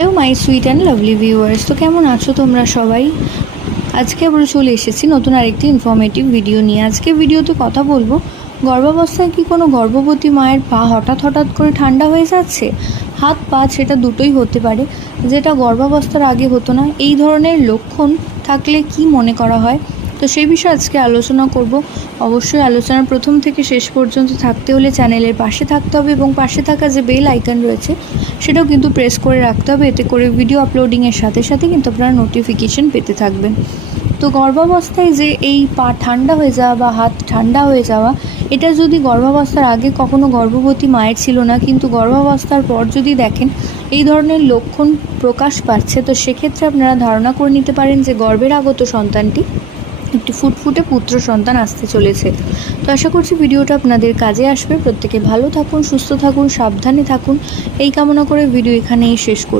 Hello my sweet and lovely viewers, তো কেমন আছো তোমরা সবাই? আজকে আমরা চলে এসেছি নতুন আরেকটি ইনফরমেটিভ ভিডিও নিয়ে। আজকে ভিডিওতে কথা বলবো, গর্ভাবস্থায় কি কোনো গর্ভবতী মায়ের পা হঠাৎ হঠাৎ করে ঠান্ডা হয়ে যাচ্ছে? হাত পা সেটা দুটোই হতে পারে, যেটা গর্ভাবস্থার আগে হতো না। এই ধরনের লক্ষণ থাকলে কি মনে করা হয়? তো সেই বিষয়ে আজকে আলোচনা করব। অবশ্যই আলোচনার প্রথম থেকে শেষ পর্যন্ত থাকতে হলে চ্যানেলের পাশে থাকতে হবে এবং পাশে থাকা যে বেল আইকন রয়েছে সেটাও কিন্তু প্রেস করে রাখতে হবে। এতে করে ভিডিও আপলোডিংয়ের সাথে সাথে কিন্তু আপনারা নোটিফিকেশন পেতে থাকবেন। তো গর্ভাবস্থায় যে এই পা ঠান্ডা হয়ে যাওয়া বা হাত ঠান্ডা হয়ে যাওয়া, এটা যদি গর্ভাবস্থার আগে কখনো গর্ভবতী মায়ের ছিল না, কিন্তু গর্ভাবস্থার পর যদি দেখেন এই ধরনের লক্ষণ প্রকাশ পাচ্ছে, তো সেক্ষেত্রে আপনারা ধারণা করে নিতে পারেন যে গর্ভের আগত সন্তানটি একটি ফুটফুটে পুত্র সন্তান আসতে চলেছে। তো আশা করছি ভিডিওটা আপনাদের কাজে আসবে। প্রত্যেকে ভালো থাকুন, সুস্থ থাকুন, সাবধানে থাকুন, এই কামনা করে ভিডিও এখানেই শেষ করছি।